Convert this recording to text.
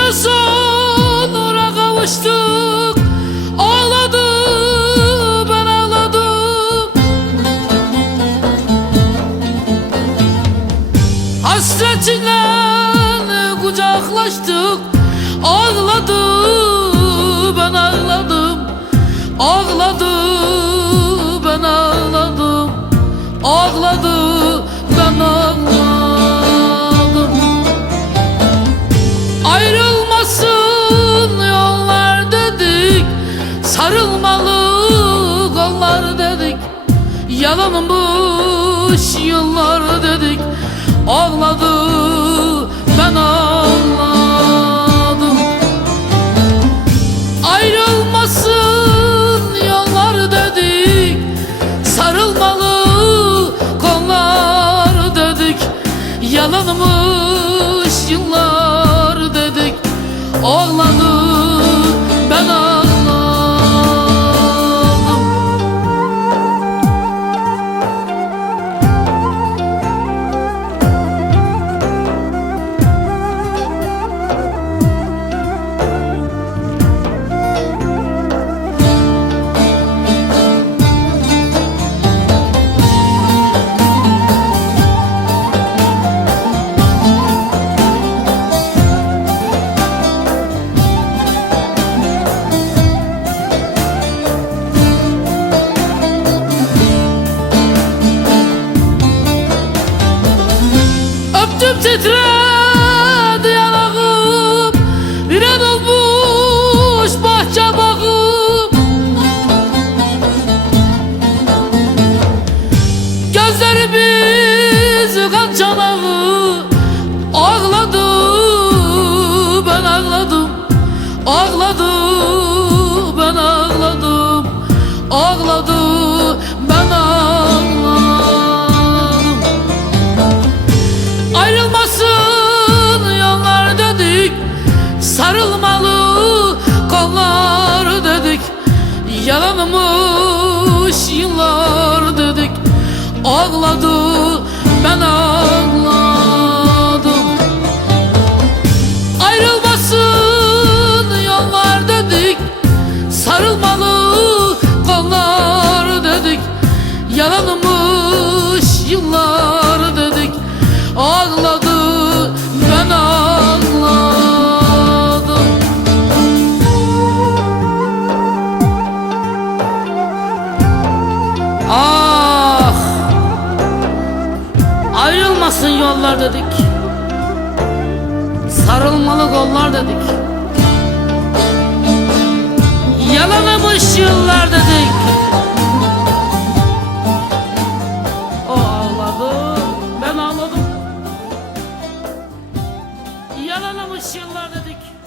Sonunda sonura kavuştuk. Ağladım ben ağladım. Hasretinle kucaklaştık. Ağladım ben ağladım. Ağladım. Ayrılmasın yollar dedik Sarılmalı kollar dedik. Yalanmış yıllar dedik Ağladı Yalanmış yıllar dedik Ağladı Ah! Ayrılmasın yollar dedik. Sarılmalı kollar dedik. Yalanımış yıllar dedik. O ağladı ben ağladım. Yalanımış yıllar dedik.